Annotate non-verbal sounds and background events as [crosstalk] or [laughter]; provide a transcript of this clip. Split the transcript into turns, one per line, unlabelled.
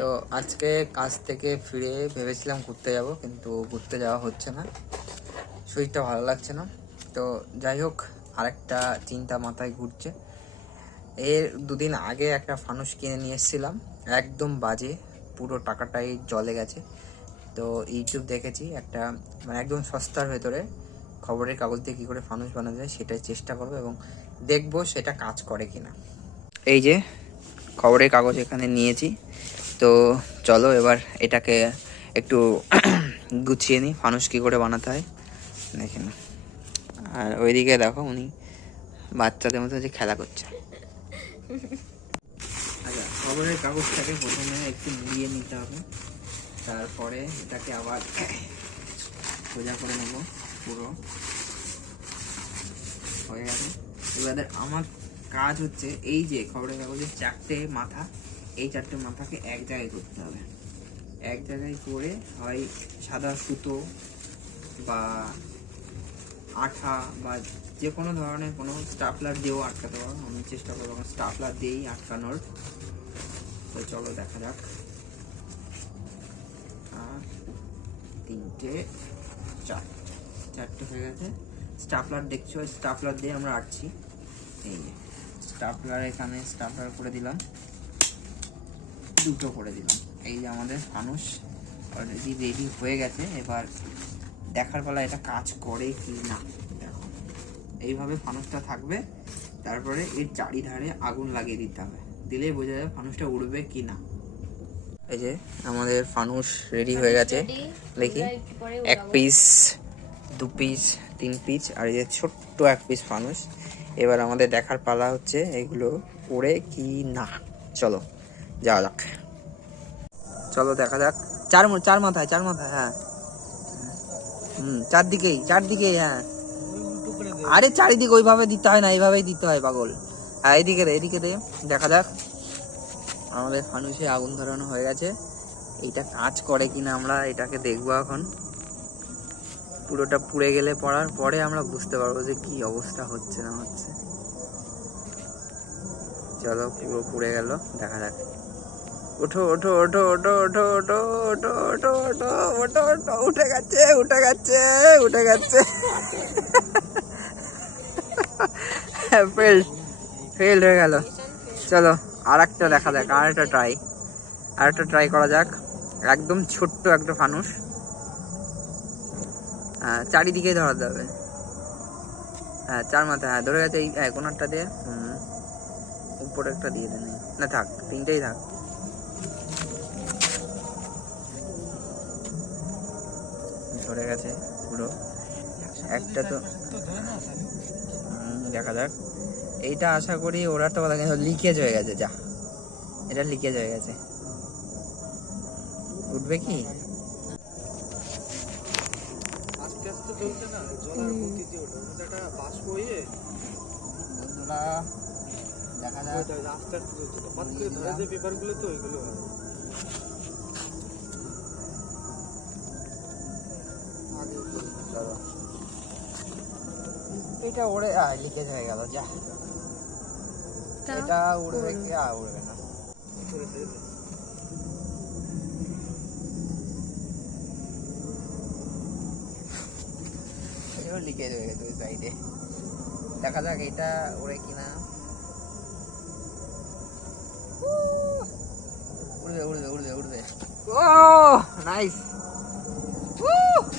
তো আজকে কাজ থেকে ফিরে ভেবেছিলাম ঘুরতে যাব, কিন্তু ঘুরতে যাওয়া হচ্ছে না। শরীরটা ভালো লাগছে না। তো যাই হোক, আরেকটা চিন্তা মাথায় ঘুরছে। এর দুদিন আগে একটা ফানুস কিনে নিয়ে এসেছিলাম। একদম বাজে, পুরো টাকাটাই জলে গেছে। তো ইউটিউব দেখেছি একটা মানে একদম সস্তার ভেতরে খবরের কাগজ দিয়ে কী করে ফানুস বানানো যায় সেটাই চেষ্টা করব এবং দেখব সেটা কাজ করে কিনা। এই যে খবরের কাগজ এখানে নিয়েছি। তো চলো এবার এটাকে একটু [clears throat] গুছিয়ে নিই। ফানুস কী করে বানাতে হয়? দেখেন আর ওইদিকে দেখো উনি বাচ্চাদের মতো যে খেলা করছে। আচ্ছা খবরের কাগজটাকে প্রথমে একটু মুড়িয়ে নিতে হবে। তারপরে এটাকে আবার [clears throat] সোজা করে নেব, পুরো। হয়ে গেছে। এবার আমার কাজ হচ্ছে এই যে খবরের কাগজের চারটে মাথা এই চারটে মাথাকে এক জায়গায় করতে হবে। এক জায়গায় করে হয় সাদা সুতো বা আঠা বা যে কোনো ধরনের কোনো স্টাফলার দিয়েও আটকাতে পারো। আমি চেষ্টা করব স্টাফলার দিয়েই আটকানোর। তো চলো দেখা যাক। তিনটে চারটে চারটে হয়ে গেছে। স্টাফলার দেখছ? স্টাফলার দিয়ে আমরা আটছি। এই স্টাফলার এখানে স্টাফলার করে দিলাম। দুটো করে দিলাম। এই যে আমাদের মানুষ অলরেডি রেডি হয়ে গেছে। এবার দেখার বেলা এটা কাজ করে কি না দেখো। এইভাবে ফানুসটা থাকবে। তারপরে এর চারিধারে আগুন লাগিয়ে দিতে হবে। দিলেই বোঝা যাবে ফানুসটা উড়বে কি না। এই যে আমাদের ফানুস রেডি হয়ে গেছে। দেখি। এক পিস দু পিস তিন পিস আর এই যে ছোট্ট এক পিস ফানুস। এবার আমাদের দেখার পালা হচ্ছে এগুলো উড়ে কি না। চলো। যাওয়া যাক। চলো দেখা যাক। চার চার মাথায় চার মাথায় হ্যাঁ। হুম, চারদিকেই চারদিকেই হ্যাঁ। আরে চারিদিকে ওইভাবে দিতে হয় না, এইভাবেই দিতে হয় পাগল। হ্যাঁ এইদিকে দে এদিকে দে দেখা যাক। আমাদের ফানুসে আগুন ধরানো হয়ে গেছে। এইটা কাজ করে কিনা আমরা, এটাকে দেখব এখন। পুরোটা পুড়ে গেলে পড়ার পরে আমরা বুঝতে পারব যে কি অবস্থা হচ্ছে না হচ্ছে। চলো পুরো পুড়ে গেল, দেখা যাক। ওঠো ওঠো ওঠো ওঠো ওঠো ওঠো ওঠো ওঠো ওঠো ওঠো ওঠো উঠে গেছে উঠে গেছে উঠে গেছে ফেল ফেল হয়ে গেল চলো আর একটা দেখা যাক আর একটা ট্রাই আর একটা ট্রাই করা যাক একদম ছোট্ট একটা ফানুস হ্যাঁ চারিদিকে ধরাতে হবে হ্যাঁ চার মাথা হ্যাঁ ধরে গেছে এই হ্যাঁ কোনারটা দিয়ে হুম উপরে একটা দিয়ে দেন না থাক তিনটেই থাক ধরে গেছে পুরো। একটা তো দেখা যাক। এইটা আশা করি ওরা তো বলা কিন্তু লিকেজ হয়ে গেছে যা। এটা লিকেজ হয়ে গেছে। উঠবে কি?
আস্তে আস্তে চলছে না জলের গতি যে ওটা ওটা একটা বাষ্প হয়ে
বন্ধুরা দেখা
করে ধরে যে পেপারগুলো তো ওইগুলো
এটা ওড়ে লিকেজ হয়ে গেল যা। এটা উড়বে কি? আর উড়বে না। লিকেজ হয়ে গেছে ওই সাইডে দেখা যাক এটা ওড়ে কিনা। urde, urde, urde, urde. Oh, nice. Woo!